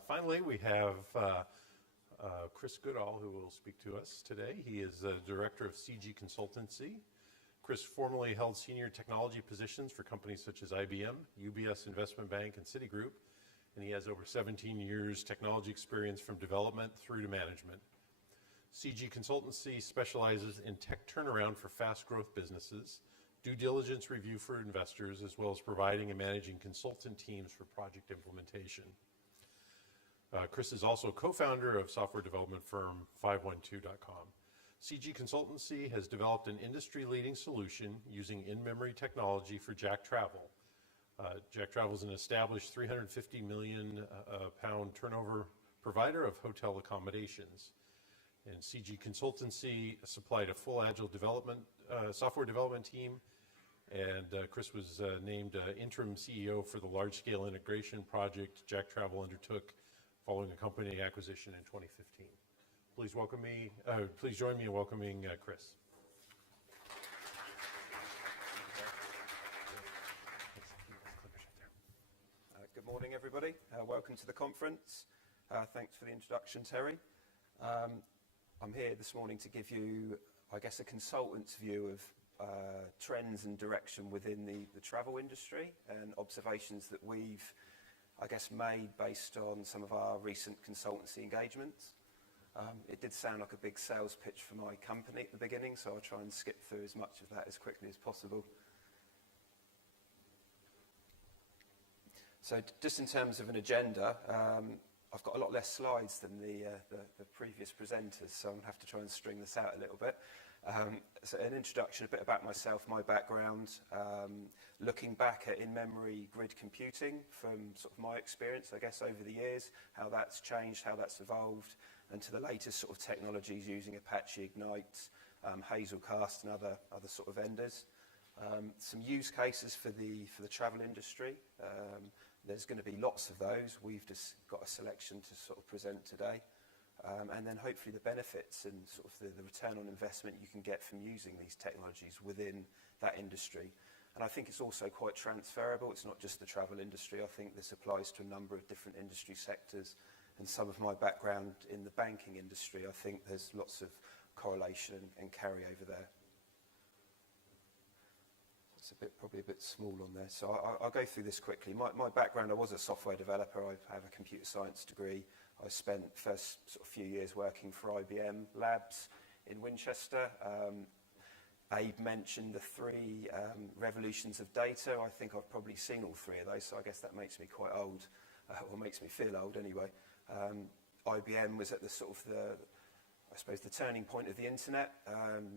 Finally, we have Chris Goodall, who will speak to us today. He is the Director of CG Consultancy. Chris formerly held senior technology positions for companies such as IBM, UBS Investment Bank, and Citigroup, and he has over 17 years technology experience from development through to management. CG Consultancy specializes in tech turnaround for fast growth businesses, due diligence review for investors, as well as providing and managing consultant teams for project implementation. Chris is also co-founder of software development firm 512.com. CG Consultancy has developed an industry-leading solution using in-memory technology for Jack Travel. Jack Travel is an established £350 million turnover provider of hotel accommodations. And CG Consultancy supplied a full agile development, software development team, and Chris was named interim CEO for the large-scale integration project Jack Travel undertook following a company acquisition in 2015. Please join me in welcoming Chris. Good morning, everybody. Welcome to the conference. Thanks for the introduction, Terry. I'm here this morning to give you, I guess, a consultant's view of trends and direction within the travel industry and observations that we've, I guess, made based on some of our recent consultancy engagements. It did sound like a big sales pitch for my company at the beginning, so I'll try and skip through as much of that as quickly as possible. So just in terms of an agenda, I've got a lot less slides than the previous presenters, so I'm going to have to try and string this out a little bit. So an introduction, a bit about myself, my background, looking back at in-memory grid computing from sort of my experience, I guess, over the years, how that's changed, how that's evolved, and to the latest sort of technologies using Apache Ignite, Hazelcast, and other sort of vendors. Some use cases for the travel industry. There's going to be lots of those. We've just got a selection to sort of present today. And then hopefully the benefits and sort of the return on investment you can get from using these technologies within that industry. And I think it's also quite transferable. It's not just the travel industry. I think this applies to a number of different industry sectors. And some of my background in the banking industry, I think there's lots of correlation and carryover there. It's probably a bit small on there, so I'll go through this quickly. My background, I was a software developer. I have a computer science degree. I spent the first sort of few years working for IBM Labs in Winchester. Abe mentioned the three revolutions of data. I think I've probably seen all three of those, so I guess that makes me quite old, or makes me feel old anyway. IBM was at the sort of I suppose the turning point of the internet,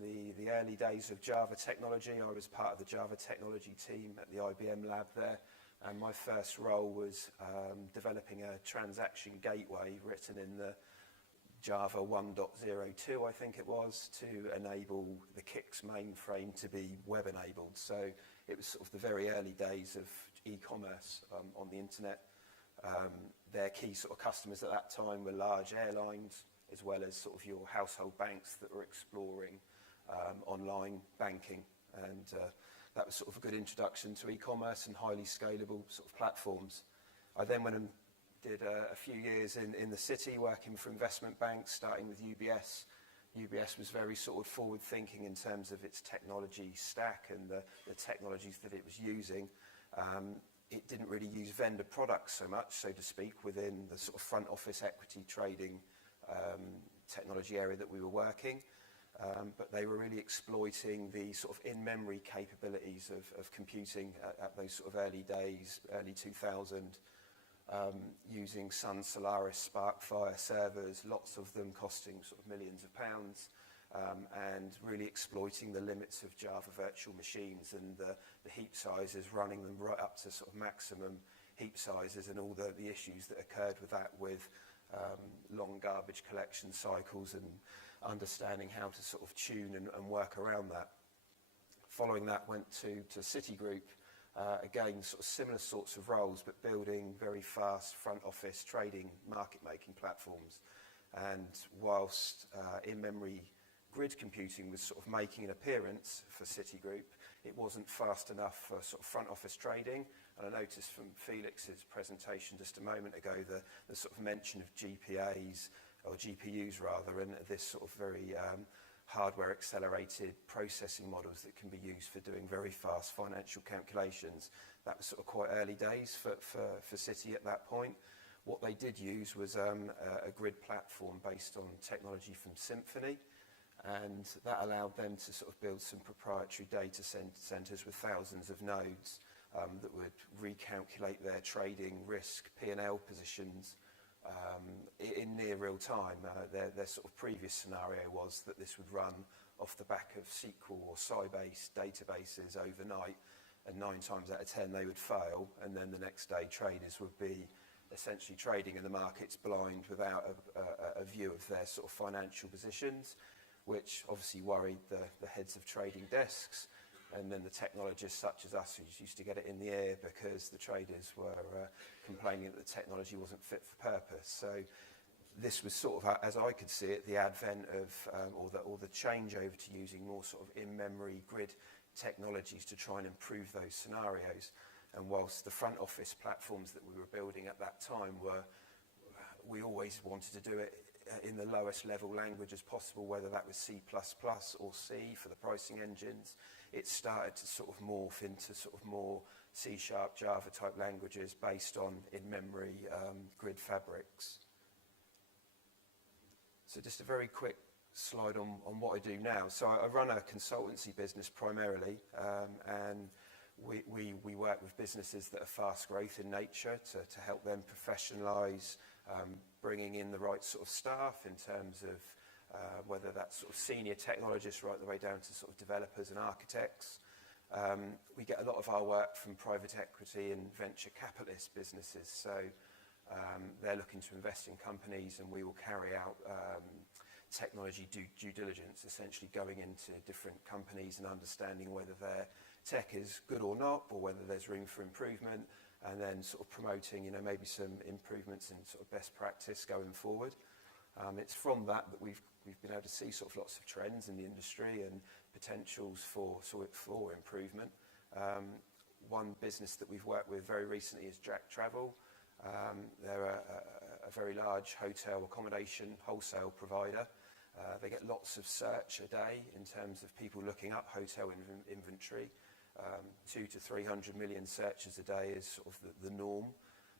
the early days of Java technology. I was part of the Java technology team at the IBM lab there, and my first role was developing a transaction gateway written in the Java 1.02, I think it was, to enable the Kix mainframe to be web enabled. So it was sort of the very early days of e-commerce on the internet. Their key sort of customers at that time were large airlines, as well as sort of your household banks that were exploring online banking. And that was sort of a good introduction to e-commerce and highly scalable sort of platforms. I then went and did a few years in the city working for investment banks, starting with UBS. UBS was very sort of forward thinking in terms of its technology stack and the technologies that it was using. It didn't really use vendor products so much, so to speak, within the sort of front office equity trading technology area that we were working, but they were really exploiting the sort of in-memory capabilities of computing at those sort of early days, early 2000, using Sun Solaris SparkFire servers, lots of them costing sort of millions of pounds, and really exploiting the limits of Java virtual machines and the heap sizes, running them right up to sort of maximum heap sizes and all the issues that occurred with that, with long garbage collection cycles and understanding how to sort of tune and work around that. Following that, went to Citigroup, again sort of similar sorts of roles, but building very fast front office trading market making platforms. And whilst in-memory grid computing was sort of making an appearance for Citigroup, it wasn't fast enough for sort of front office trading, And I noticed from Felix's presentation just a moment ago the sort of mention of GPAs, or GPUs rather, and this sort of very hardware accelerated processing models that can be used for doing very fast financial calculations. That was sort of quite early days for City at that point. What they did use was a grid platform based on technology from Symphony, and that allowed them to sort of build some proprietary data centers with thousands of nodes that would recalculate their trading risk P&L positions in near real time. Their sort of previous scenario was that this would run off the back of SQL or Sybase databases overnight, and 9 times out of 10 they would fail, and then the next day traders would be essentially trading in the markets blind without a view of their sort of financial positions, which obviously worried the heads of trading desks, and then the technologists such as us who used to get it in the ear because the traders were complaining that the technology wasn't fit for purpose. So this was sort of, as I could see it, the advent of, or the changeover to using more sort of in-memory grid technologies to try and improve those scenarios. And whilst the front office platforms that we were building at that time we always wanted to do it in the lowest level language as possible, whether that was C++ or C for the pricing engines, it started to sort of morph into sort of more C#, Java type languages based on in-memory grid fabrics. So just a very quick slide on what I do now. So I run a consultancy business primarily, and we work with businesses that are fast growth in nature to help them professionalise, bringing in the right sort of staff in terms of whether that's sort of senior technologists right the way down to sort of developers and architects. We get a lot of our work from private equity and venture capitalist businesses, so they're looking to invest in companies, and we will carry out technology due diligence, essentially going into different companies and understanding whether their tech is good or not, or whether there's room for improvement, and then sort of promoting, maybe some improvements in sort of best practice going forward. It's from that we've been able to see sort of lots of trends in the industry and potentials for improvement. One business that we've worked with very recently is Jack Travel. They're a very large hotel accommodation wholesale provider. They get lots of search a day in terms of people looking up hotel inventory. 200 to 300 million searches a day is sort of the norm,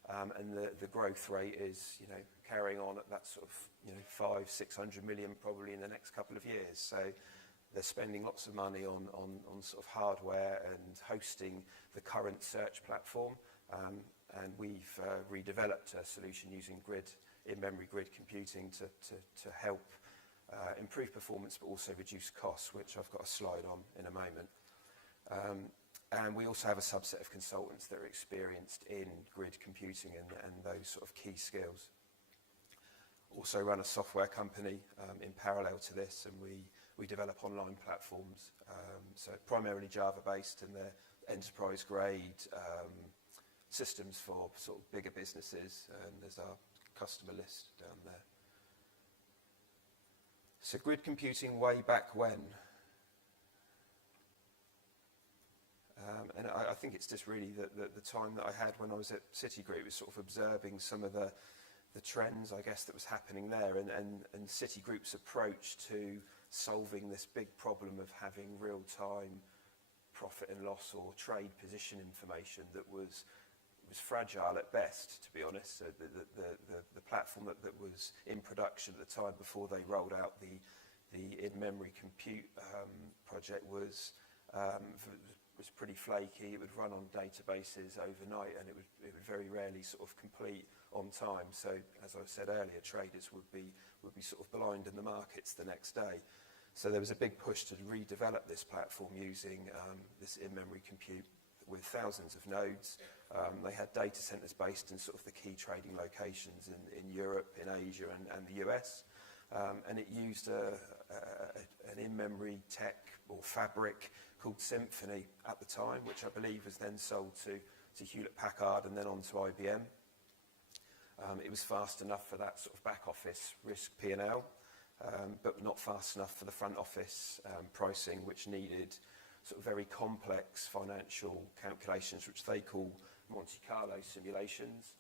and the growth rate is carrying on at that sort of 500-600 million probably in the next couple of years. So they're spending lots of money on sort of hardware and hosting the current search platform, and we've redeveloped a solution using in-memory grid computing to help improve performance but also reduce costs, which I've got a slide on in a moment. And we also have a subset of consultants that are experienced in grid computing and those sort of key skills. Also run a software company in parallel to this, and we develop online platforms, so primarily Java based, and they're enterprise grade systems for sort of bigger businesses, and there's our customer list down there. So grid computing way back when. And I think it's just really the time that I had when I was at Citigroup was sort of observing some of the trends, I guess, that was happening there, and Citigroup's approach to solving this big problem of having real-time profit and loss or trade position information that was fragile at best, to be honest. So the platform that was in production at the time before they rolled out the in-memory compute project was pretty flaky. It would run on databases overnight, and it would very rarely sort of complete on time. So as I said earlier, traders would be sort of blind in the markets the next day. So there was a big push to redevelop this platform using this in-memory compute with thousands of nodes. They had data centers based in sort of the key trading locations in Europe, in Asia, and the US. And it used an in-memory tech or fabric called Symphony at the time, which I believe was then sold to Hewlett-Packard and then on to IBM. It was fast enough for that sort of back office risk P&L, but not fast enough for the front office pricing, which needed sort of very complex financial calculations, which they call Monte Carlo simulations.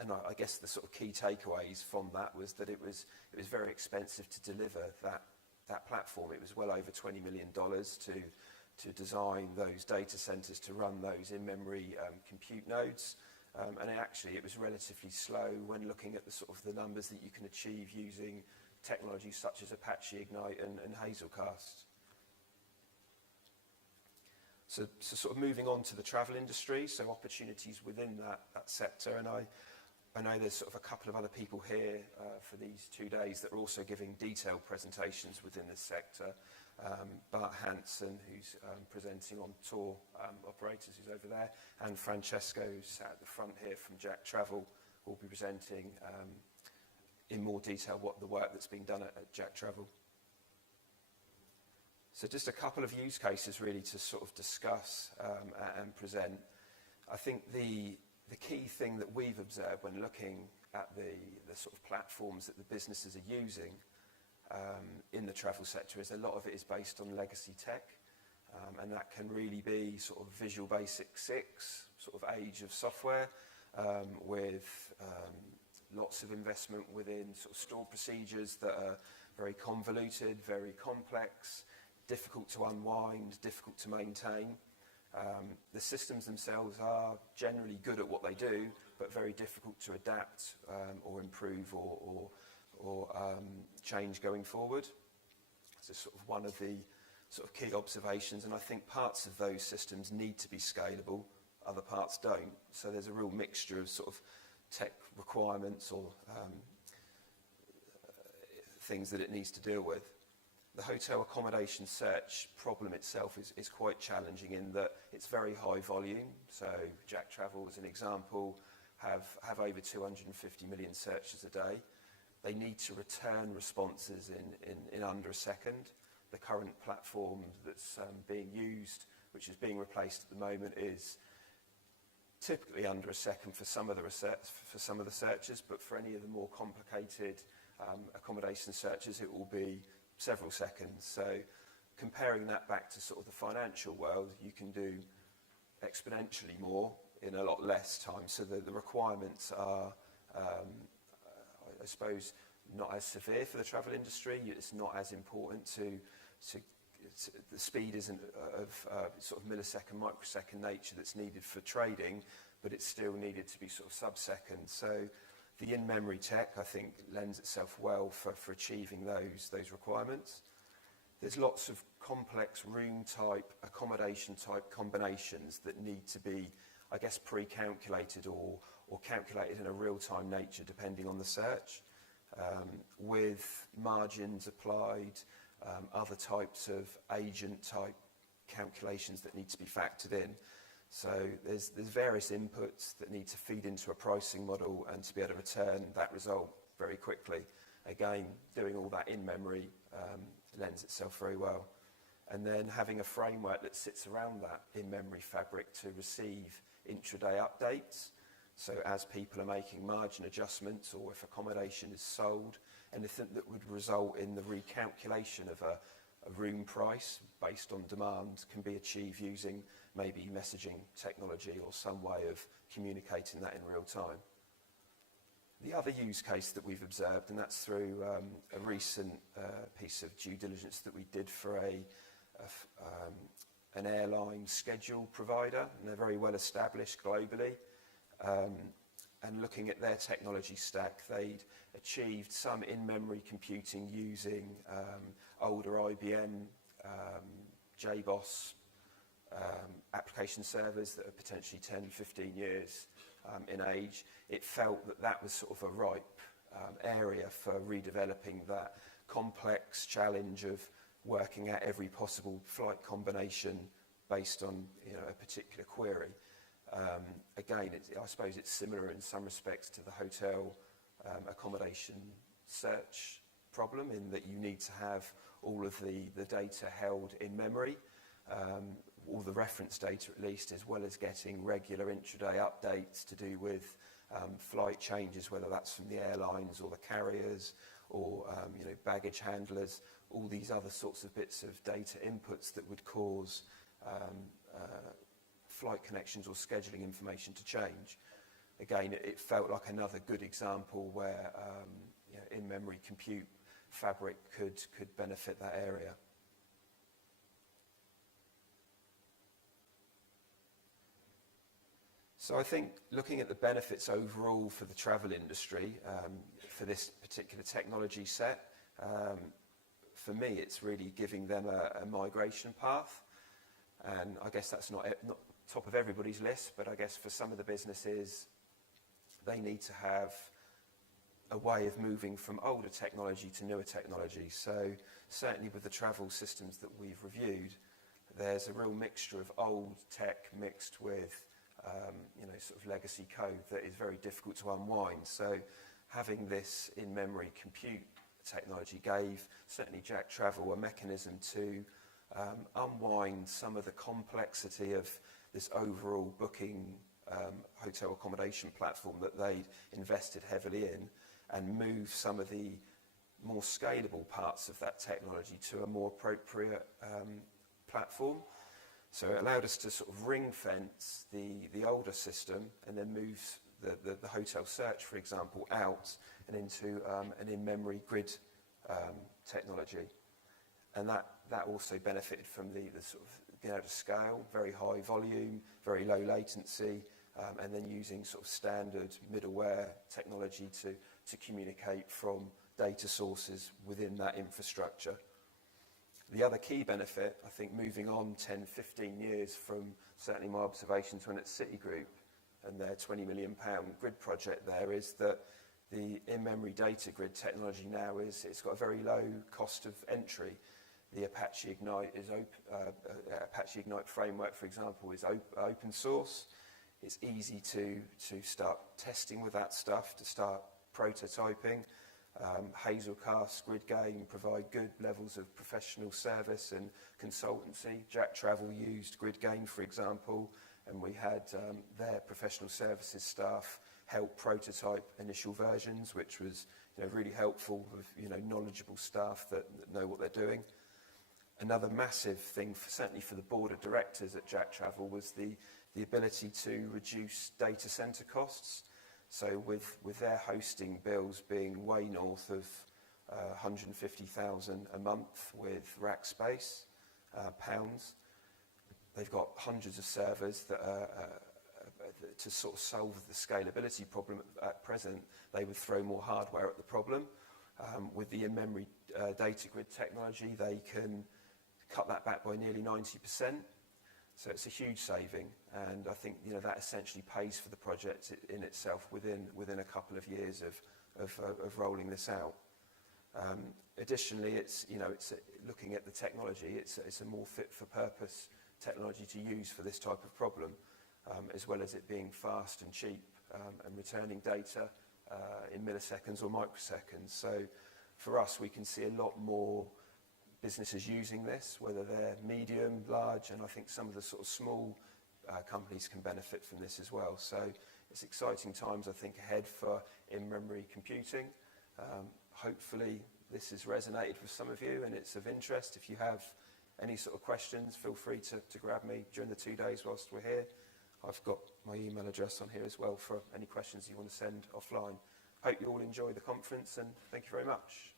And I guess the sort of key takeaways from that was that it was very expensive to deliver that platform. It was well over $20 million to design those data centers, to run those in-memory compute nodes. And it was relatively slow when looking at the sort of the numbers that you can achieve using technologies such as Apache Ignite and Hazelcast. So sort of moving on to the travel industry, so opportunities within that sector. And I know there's sort of a couple of other people here for these 2 days that are also giving detailed presentations within this sector. Bart Hansen, who's presenting on tour operators, who's over there, and Francesco, who's sat at the front here from Jack Travel, will be presenting in more detail what the work that's being done at Jack Travel. So just a couple of use cases really to sort of discuss and present. I think the key thing that we've observed when looking at the sort of platforms that the businesses are using in the travel sector is a lot of it is based on legacy tech, and that can really be sort of Visual Basic 6 sort of age of software with lots of investment within sort of stored procedures that are very convoluted, very complex, difficult to unwind, difficult to maintain. The systems themselves are generally good at what they do, but very difficult to adapt or improve or change going forward. So sort of one of the sort of key observations, and I think parts of those systems need to be scalable, other parts don't. So there's a real mixture of sort of tech requirements or things that it needs to deal with. The hotel accommodation search problem itself is quite challenging in that it's very high volume. So Jack Travel, as an example, have over 250 million searches a day. They need to return responses in under a second. The current platform that's being used, which is being replaced at the moment, is typically under a second for some of the searches, but for any of the more complicated accommodation searches, it will be several seconds. So comparing that back to sort of the financial world, you can do exponentially more in a lot less time. So the requirements are, I suppose, not as severe for the travel industry. It's not as important to the speed isn't of sort of millisecond, microsecond nature that's needed for trading, but it's still needed to be sort of sub-second. So the in-memory tech, I think, lends itself well for achieving those requirements. There's lots of complex room-type, accommodation-type combinations that need to be, I guess, pre-calculated or calculated in a real-time nature, depending on the search, with margins applied, other types of agent-type calculations that need to be factored in. So there's various inputs that need to feed into a pricing model and to be able to return that result very quickly. Again, doing all that in memory lends itself very well. And then having a framework that sits around that in-memory fabric to receive intraday updates. So as people are making margin adjustments, or if accommodation is sold, anything that would result in the recalculation of a room price based on demand can be achieved using maybe messaging technology or some way of communicating that in real time. The other use case that we've observed, and that's through a recent piece of due diligence that we did for an airline schedule provider, and they're very well established globally. And looking at their technology stack, they'd achieved some in-memory computing using older IBM, JBoss application servers that are potentially 10, 15 years in age. It felt that was sort of a ripe area for redeveloping that complex challenge of working out every possible flight combination based on a particular query. Again, I suppose it's similar in some respects to the hotel accommodation search problem, in that you need to have all of the data held in memory, all the reference data at least, as well as getting regular intraday updates to do with flight changes, whether that's from the airlines or the carriers or baggage handlers, all these other sorts of bits of data inputs that would cause flight connections or scheduling information to change. Again, it felt like another good example where in-memory compute fabric could benefit that area. So I think looking at the benefits overall for the travel industry, for this particular technology set, for me it's really giving them a migration path. And I guess that's not top of everybody's list, but I guess for some of the businesses, they need to have a way of moving from older technology to newer technology. So certainly with the travel systems that we've reviewed, there's a real mixture of old tech mixed with sort of legacy code that is very difficult to unwind. So having this in-memory compute technology gave certainly Jack Travel a mechanism to unwind some of the complexity of this overall booking hotel accommodation platform that they'd invested heavily in, and move some of the more scalable parts of that technology to a more appropriate platform. So it allowed us to sort of ring fence the older system and then move the hotel search, for example, out and into an in-memory grid technology. And that also benefited from the sort of being able to scale, very high volume, very low latency, and then using sort of standard middleware technology to communicate from data sources within that infrastructure. The other key benefit, I think, moving on 10, 15 years from certainly my observations when at Citigroup and their £20 million grid project there, is that the in-memory data grid technology now it's got a very low cost of entry. The Apache Ignite Apache Ignite framework, for example, is open source. It's easy to start testing with that stuff, to start prototyping. Hazelcast, GridGain provide good levels of professional service and consultancy. Jack Travel used GridGain, for example, and we had their professional services staff help prototype initial versions, which was really helpful with knowledgeable staff that know what they're doing. Another massive thing, certainly for the board of directors at Jack Travel, was the ability to reduce data center costs. So with their hosting bills being way north of 150,000 a month with rack space, pounds, they've got hundreds of servers that are, to sort of solve the scalability problem at present, they would throw more hardware at the problem. With the in-memory data grid technology, they can cut that back by nearly 90%. So it's a huge saving, and I think that essentially pays for the project in itself within a couple of years of rolling this out. Additionally, it's looking at the technology. It's a more fit for purpose technology to use for this type of problem, as well as it being fast and cheap and returning data in milliseconds or microseconds. So for us, we can see a lot more businesses using this, whether they're medium, large, and I think some of the sort of small companies can benefit from this as well. So it's exciting times, I think, ahead for in-memory computing. Hopefully this has resonated with some of you and it's of interest. If you have any sort of questions, feel free to grab me during the 2 days whilst we're here. I've got my email address on here as well for any questions you want to send offline. Hope you all enjoy the conference, and thank you very much.